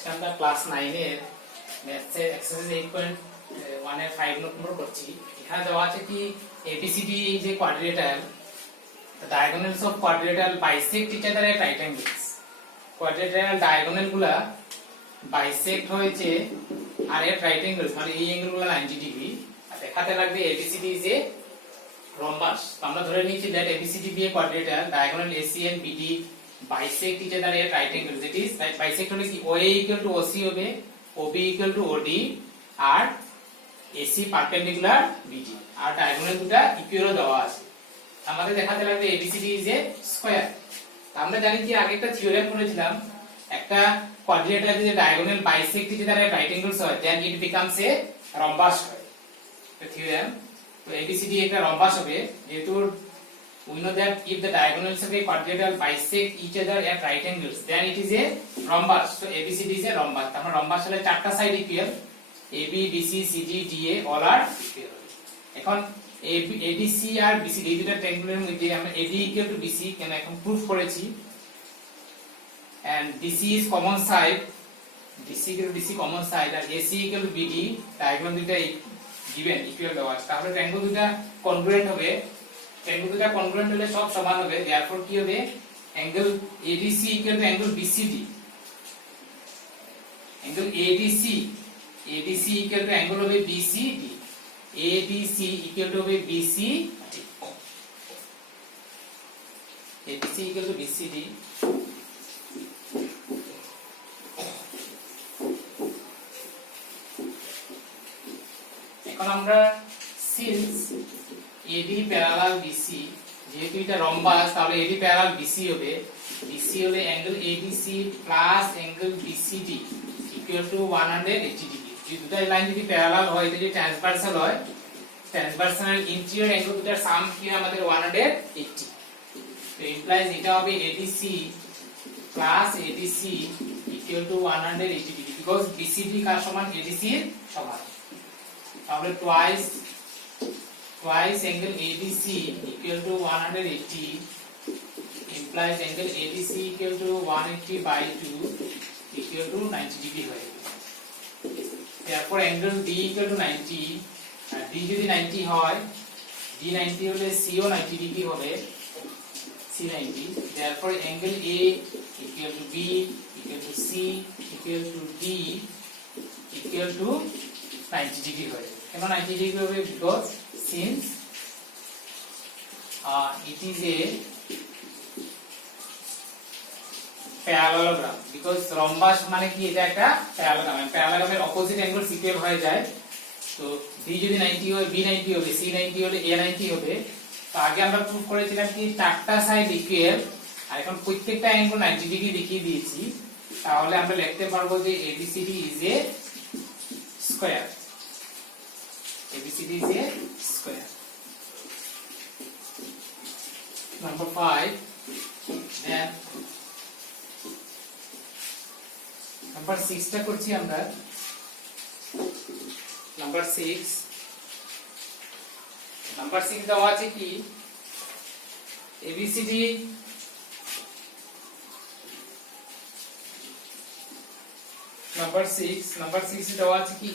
আজকে আমরা ক্লাস 9 এর ম্যাথসের এক্সারসাইজ 8.1 এর 5 নম্বর করছি। এখানে দেওয়া আছে কি ABCD is a quadrilateral. The diagonals of quadrilateral bisect each other at right angles. Quadrilateral diagonal গুলা bisect হয়েছে আর এট রাইট অ্যাঙ্গেলস মানে এই অ্যাঙ্গেলগুলো 90 ডিগ্রি। আর দেখাতে লাগবে ABCD is a rhombus. তো আমরা ধরে নিয়েছি that ABCD be a quadrilateral, diagonal AC and BD bisect each other at right angles. It is that bisect হলে কি OA equal to OC হবে, OB equal to OD আর AC perpendicular BD আর diagonal দুটো equal দেওয়া আছে। আমাদের দেখাতে লাগবে ABCD is a square. আমরা জানি কি আগে একটা থিওরেম পড়েছিলাম, একটা quadrilateral যে diagonal bisect each other at right angles হয় then it becomes a rhombus হয়। তো থিওরেম তো ABCD একটা rhombus হবে যেহেতু we know that if the diagonals of a quadrilateral bisect each other at right angles then it is a rhombus. So ABCD is a rhombus. আমরা rhombus হলে চারটা side equal, AB BC CD DA all are equal. এখন ADC আর BCD এই দুটো ট্রায়াঙ্গুলারের মধ্যে আমরা AD equal to BC কেন এখন প্রুফ করেছি, and DC is common side, DC equal to DC common side আর AC equal to BD diagonal দুটো given equal দেওয়া আছে। তাহলে ট্রায়াঙ্গল দুটো কনগ্রুয়েন্ট হবে, ট্রায়াঙ্গল দুটো কনগ্রুয়েন্ট হলে সব সমান হবে, therefore কি হবে angle ADC equal to angle BCD, angle ADC equal to angle হবে BCD, ADC equal to হবে BCD, ADC equal to BCD। এখন আমরা সিন্স AD প্যারালাল BC যেহেতু এটা রম্বাস তাহলে AD প্যারালাল BC হবে, BC হলে angle ADC plus angle BCD equal to 180 degree. এই দুটো লাইন যদি প্যারালাল হয় যদি ট্রান্সভার্সাল হয়, ট্রান্সভার্সাল ইন্টিরিয়র অ্যাঙ্গেল দুটোর সাম কি আমাদের 180। তো ইমপ্লাইজ এটা হবে ADC plus ADC equal to 180 degree because BCD কার সমান ADC এর সমান। তাহলে twice angle ADC equal to 180 implies angle ADC equal to 180 by 2 equal to 90 degree হয়ে যাবে। therefore angle D equal to 90 R D যদি 90 হয়, D 90 হলে C ও 90 degree হবে, C 90, therefore angle A equal to B equal to C equal to D equal to 90 degree হয়ে যাবে। কেন 90 degree হবে? because since it is a parallelogram, because rhombus মানে কি এটা একটা প্যারালোগ্রাম, প্যারালোগ্রামের অপোজিট অ্যাঙ্গেল ইকুয়াল হয়ে যায়। তো D যদি 90 হয় B 90 হবে, C 90 হলে A 90 হবে। তো আগে আমরা প্রুফ করেছিলাম কি চারটা সাইড ইকুয়াল আর এখন প্রত্যেকটা অ্যাঙ্গেল 90 ডিগ্রি দেখিয়ে দিয়েছি, তাহলে আমরা লিখতে পারবো যে ABCD is a square, ABCD is a square. Number 5, then number 6 টা করছি আমরা। number 6 দেওয়া আছে কি ABCD number 6 দেওয়া আছে কি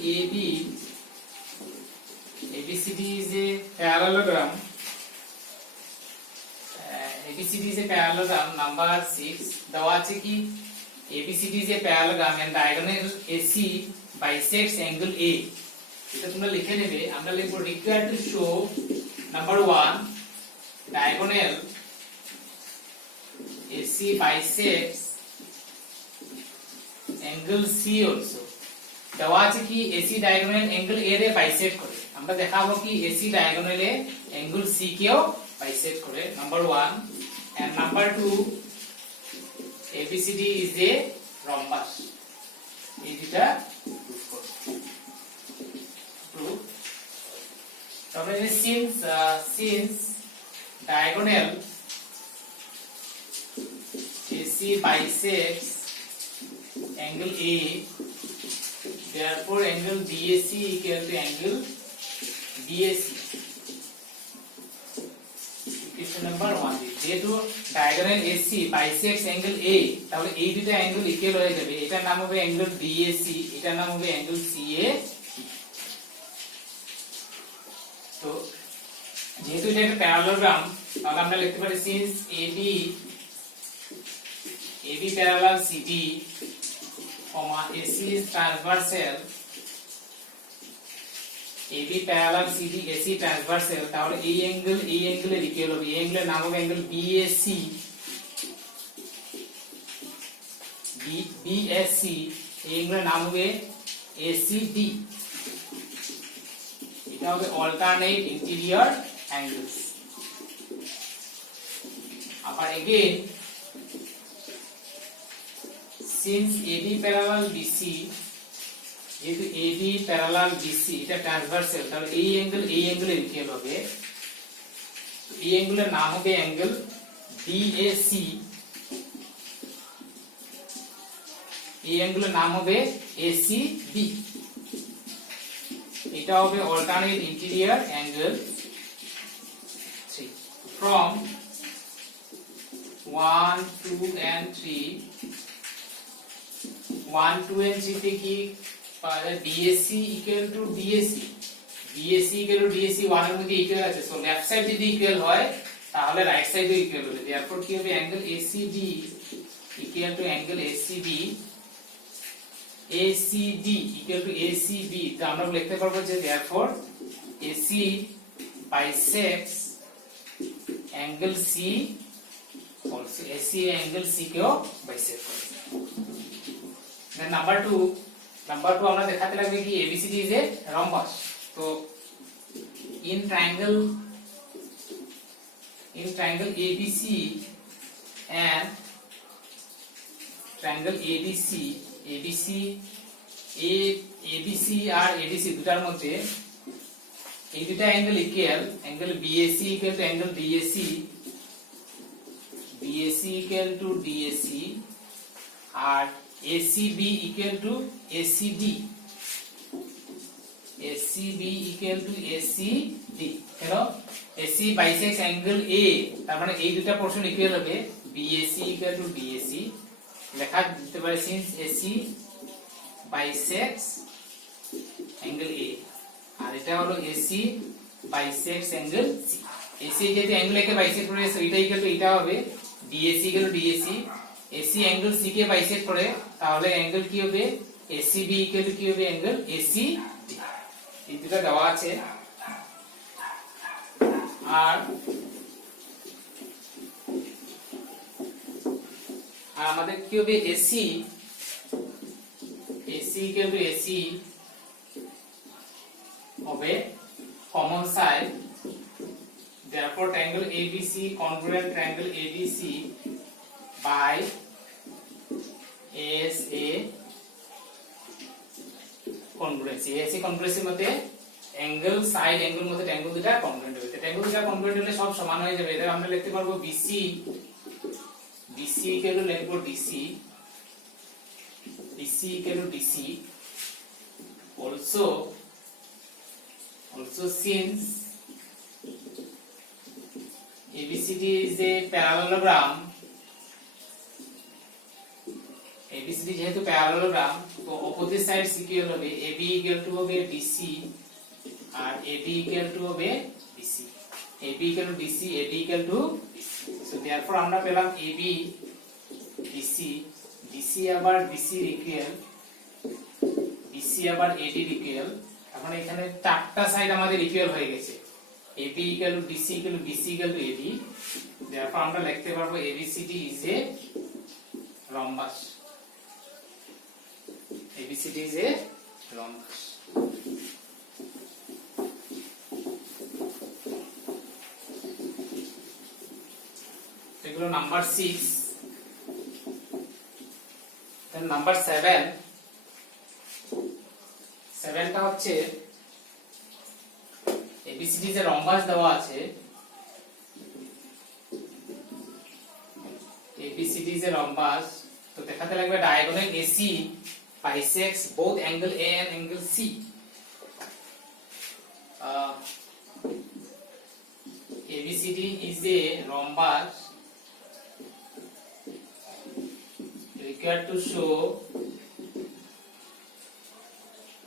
ABCD is a parallelogram, ABCD is a parallelogram। number 6 দেওয়া আছে কি ABCD is a parallelogram and diagonal AC bisects angle A। এটা তোমরা লিখে নেবে, আমরা লিখব required to show number 1 diagonal AC bisects angle C also। দেওয়া আছে কি AC diagonal angle A রে bisect করে, আমরা দেখাবো কি AC diagonal এ angle C কেও bisect করে, number 1 and number 2 ABCD is a rhombus। এই দুটো প্রুফ করব। প্রুফ তাহলে since diagonal AC bisects angle A, therefore angle BAC equal to angle BAC coefficient number 1 দিই। যেহেতু ডায়াগোনাল এসি বাইসেক্টস অ্যাঙ্গেল এ, তাহলে এই দুটো অ্যাঙ্গেল ইকুয়াল হয়ে যাবে। এটার নাম হবে অ্যাঙ্গেল ডিএসি, এটার নাম হবে অ্যাঙ্গেল সিএ। তো যেহেতু এটা একটা প্যারালোগ্রাম, তাহলে আমরা লিখতে পারি since AB parallel CD, AC is transversal, AB parallel CD, AC transversal, তাহলে এই অ্যাঙ্গেলের ইকুয়াল হবে, এই অ্যাঙ্গেলের নাম হবে অ্যাঙ্গেল BAC, এই অ্যাঙ্গেলের নাম হবে ACD। এটা হবে অল্টারনেট ইন্টেরিয়র অ্যাঙ্গেলস। আবার again since AB parallel BC, যেহেতু AB parallel BC এটা ট্রান্সভার্সাল, তাহলে এই অ্যাঙ্গেলের ইকুয়াল হবে, এই অ্যাঙ্গেলের নাম হবে অ্যাঙ্গেল BAC, এই অ্যাঙ্গেলের নাম হবে ACB। এটা হবে alternate interior angle. From 1, 2 and 3, 1, 2 and 3 তে কি পাওয়া যায়? BAC equal to DAC, BAC equal to DAC 1 এর মধ্যে ইকুয়াল আছে, সো লেফট সাইড যদি ইকুয়াল হয় তাহলে রাইট সাইডও ইকুয়াল হবে। therefore কি হবে? Angle ACD equal to angle ACB, ACD equal to ACB। তো আমরা লিখতে পারবো যে therefore AC bisects angle C, also AC angle C কেও bisect করে। Then number 2 আমরা দেখাতে লাগবে কি ABCD is a rhombus। তো in triangle ABC and triangle ABC R ADC দুটার মধ্যে এই দুটা angle equal, angle BAC equal to angle DAC, BAC equal to DAC আর ACB equal to ACD, ACB equal to ACD। কেন? AC bisects angle A, তার মানে এই দুটো পোরশন ইকুয়াল হবে, BAC equal to DAC লেখা যেতে পারে since AC bisects angle A, আর এটা হলো AC bisects angle C। AC যেহেতু অ্যাঙ্গেল কে বাইসেক্ট করে, সো এটা ইকুয়াল টু এটা হবে BAC equal to DAC। AC angle C K bisect করে, তাহলে অ্যাঙ্গেল কি হবে? ACB equal to কি হবে? Angle ACD। এই দুটো দেওয়া আছে। আর আমাদের কি হবে? AC equal to AC হবে common side, therefore triangle ABC congruent triangle ABC by ASA congruency। ASA congruency মতে অ্যাঙ্গেল সাইড অ্যাঙ্গেল মতে ট্রায়াঙ্গেল দুটো কনগ্রুয়েন্ট হবে। ট্রায়াঙ্গেল দুটো কনগ্রুয়েন্ট হলে সব সমান হয়ে যাবে। এবার আমরা লিখতে পারবো BC equal to লিখব DC equal to DC, also since ABCD is a parallelogram, ABCD যেহেতু প্যারালোগ্রাম, তো অপোজিট সাইড ইকুয়াল হবে, AB equal to হবে DC আর AD equal to হবে BC, AB equal to DC, AD equal to BC। so therefore আমরা পেলাম AB BC, BC আবার BC এর ইকুয়াল, BC আবার AD এর ইকুয়াল। এখন এখানে চারটা সাইড আমাদের ইকুয়াল হয়ে গেছে, AB equal to DC equal to BC equal to AD, therefore আমরা লিখতে পারবো ABCD is a rhombus, ABCD is a rhombus। এগুলো নাম্বার 6। দেন নাম্বার 7 টা হচ্ছে ABCD যে রম্বাস দেওয়া আছে, ABCD যে রম্বাস, তো দেখাতে লাগবে diagonal AC bisects both angle A and angle C। ABCD ABCD is a rhombus required to show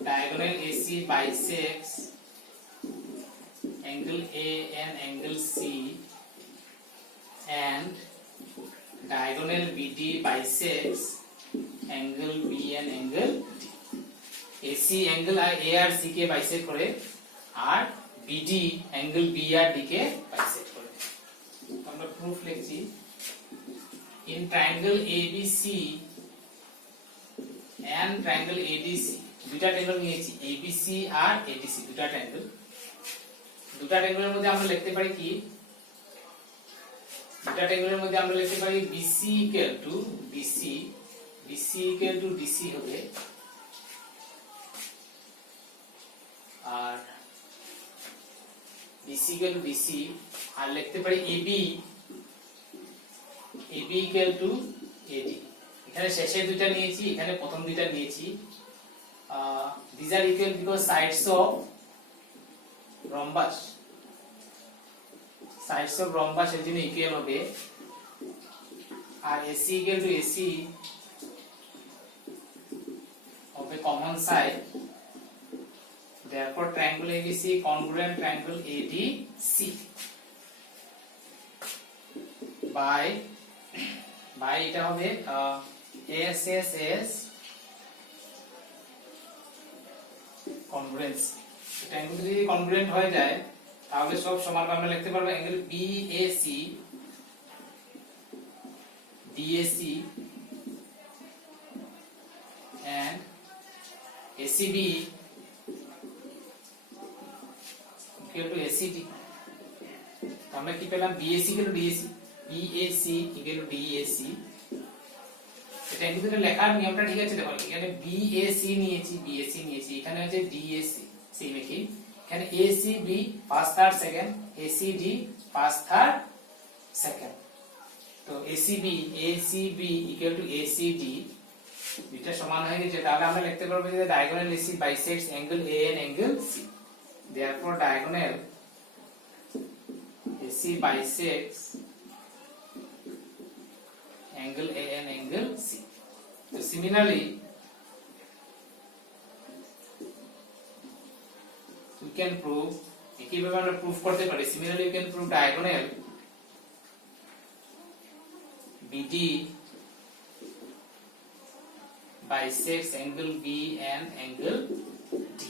diagonal AC bisects angle A and angle C, and diagonal BD bisects angle B and angle D. AC angle A আর C কে bisect করে আর BD angle B আর D কে bisect করে। আমরা proof লিখছি, in triangle ABC and triangle ADC, দুটা triangle নিয়েছি ABC আর ADC, দুটা triangle. দুটা ট্রায়াঙ্গেলের মধ্যে আমরা লিখতে পারি কি, দুটা ট্রায়াঙ্গেলের মধ্যে আমরা লিখতে পারি BC equal to BC, BC equal to DC হবে, আর BC equal to DC, আর লিখতে পারি AB, AB equal to AD। এখানে শেষের দুইটা নিয়েছি, এখানে প্রথম দুইটা নিয়েছি। These are equal because sides of rhombus, sides of rhombus এর জন্য ইকুয়াল হবে। আর AC equal to AC হবে common side, therefore triangle ABC congruent triangle ADC by এটা হবে SSS congruence। ট্রায়াঙ্গেল যদি কনগ্রুয়েন্ট হয়ে যায় তাহলে সব সমান আমরা লিখতে পারবো angle BAC DAC and ACB equal to ACD। আমরা কি পেলাম, BAC equal to DAC, BAC equal to DAC। এটা কিন্তু লেখার নিয়মটা ঠিক আছে, দেখো এখানে BAC নিয়েছি, BAC নিয়েছি, এখানে হচ্ছে DAC সেম একই, এখানে ACB first third second, ACD first third second. তো ACB equal to ACD দুইটা সমান হয়ে গেছে, তাহলে আমরা লিখতে পারবো যে diagonal AC bisects angle A and angle C, therefore diagonal AC bisects angle A and angle C। So similarly we can prove, একইভাবে আমরা প্রুফ করতে পারি, similarly we can prove diagonal BD bisects angle B and angle D।